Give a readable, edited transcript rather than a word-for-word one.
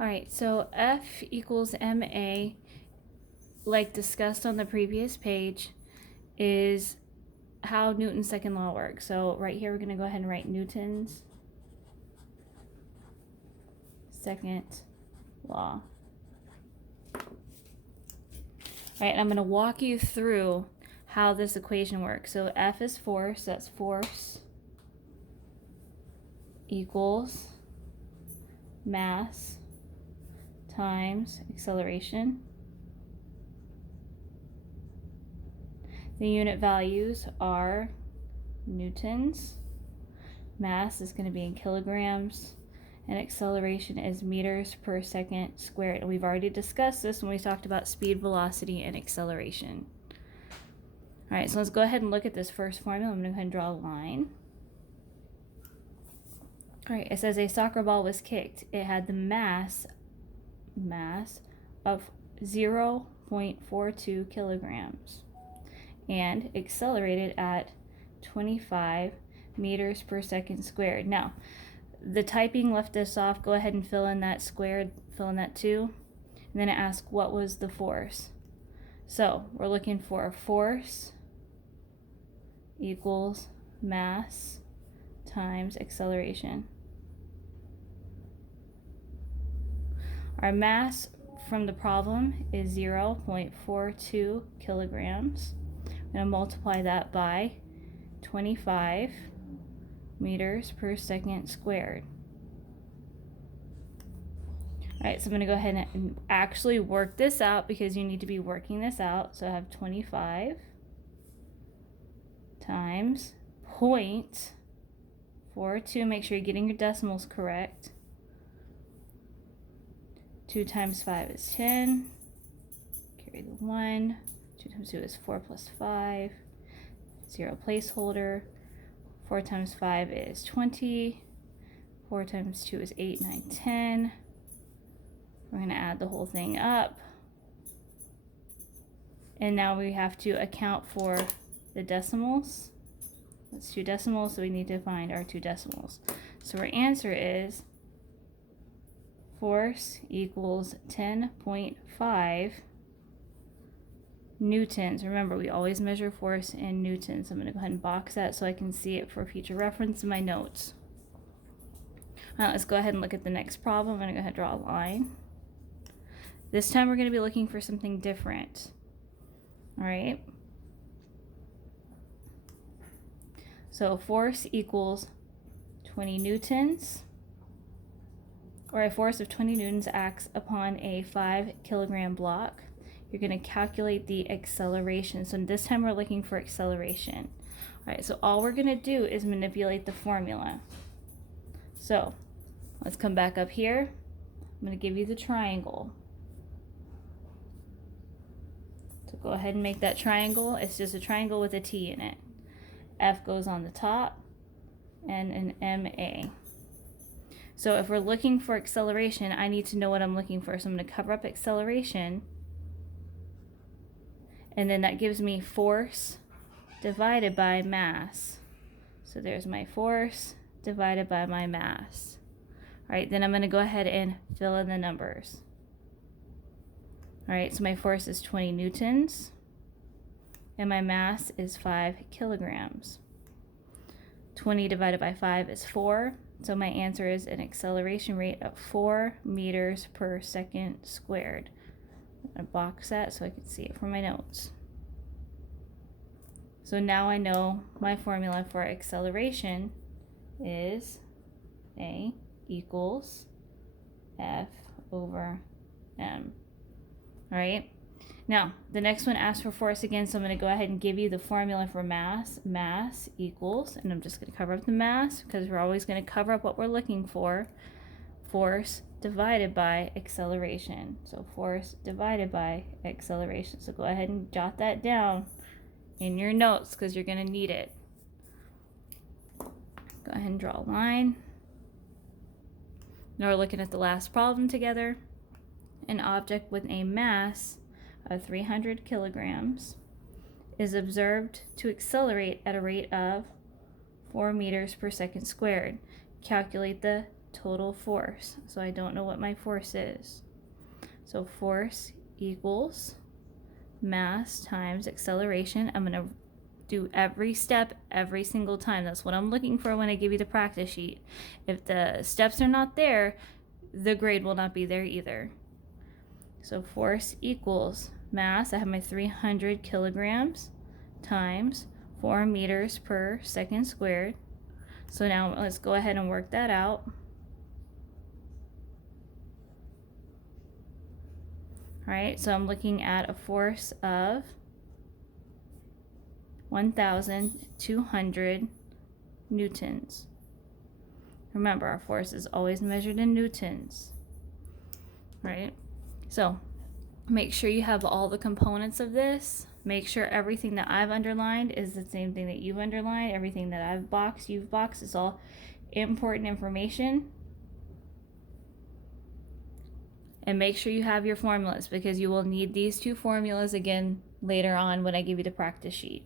All right, so F equals ma, like discussed on the previous page, is how Newton's second law works. So right here, we're going to go ahead and write Newton's second law. All right, and I'm going to walk you through how this equation works. So F is force, that's force equals mass times acceleration. The unit values are newtons, mass is going to be in kilograms, and acceleration is meters per second squared. And we've already discussed this when we talked about speed, velocity, and acceleration. All right, so let's go ahead and look at this first formula. I'm going to go ahead and draw a line. All right, it says a soccer ball was kicked. It had the mass of 0.42 kilograms and accelerated at 25 meters per second squared. Now, the typing left us off. Go ahead and fill in that squared, fill in that 2, and then it asks what was the force. So we're looking for force equals mass times acceleration. Our mass from the problem is 0.42 kilograms. I'm going to multiply that by 25 meters per second squared. All right, so I'm going to go ahead and actually work this out because you need to be working this out. So I have 25 times 0.42. Make sure you're getting your decimals correct. 2 times 5 is 10. Carry the 1. 2 times 2 is 4 plus 5. 0 placeholder. 4 times 5 is 20. 4 times 2 is 8, 9, 10. We're going to add the whole thing up. And now we have to account for the decimals. That's 2 decimals, so we need to find our 2 decimals. So our answer is force equals 10.5 newtons. Remember, we always measure force in newtons. I'm going to go ahead and box that so I can see it for future reference in my notes. Let's go ahead and look at the next problem. I'm going to go ahead and draw a line. This time we're going to be looking for something different. All right. So force equals 20 newtons, or a force of 20 newtons acts upon a 5 kilogram block. You're going to calculate the acceleration. So this time we're looking for acceleration. All right, so all we're going to do is manipulate the formula. So let's come back up here. I'm going to give you the triangle. So go ahead and make that triangle. It's just a triangle with a T in it. F goes on the top and an MA. So if we're looking for acceleration, I need to know what I'm looking for. So I'm going to cover up acceleration. And then that gives me force divided by mass. So there's my force divided by my mass. All right, then I'm going to go ahead and fill in the numbers. All right, so my force is 20 newtons. And my mass is 5 kilograms. 20 divided by 5 is 4. So my answer is an acceleration rate of 4 meters per second squared. I'm going to box that so I can see it from my notes. So now I know my formula for acceleration is A equals F over M. All right. Now, the next one asks for force again, so I'm going to go ahead and give you the formula for mass. Mass equals, and I'm just going to cover up the mass because we're always going to cover up what we're looking for, force divided by acceleration. So force divided by acceleration. So go ahead and jot that down in your notes because you're going to need it. Go ahead and draw a line. Now we're looking at the last problem together. An object with a mass of 300 kilograms is observed to accelerate at a rate of 4 meters per second squared. Calculate the total force. So I don't know what my force is. So force equals mass times acceleration. I'm going to do every step every single time. That's what I'm looking for when I give you the practice sheet. If the steps are not there, the grade will not be there either. So force equals mass, I have my 300 kilograms, times 4 meters per second squared. So now let's go ahead and work that out. All right, so I'm looking at a force of 1,200 newtons. Remember, our force is always measured in newtons, right? So make sure you have all the components of this. Make sure everything that I've underlined is the same thing that you've underlined. Everything that I've boxed, you've boxed, is all important information. And make sure you have your formulas, because you will need these two formulas again later on when I give you the practice sheet.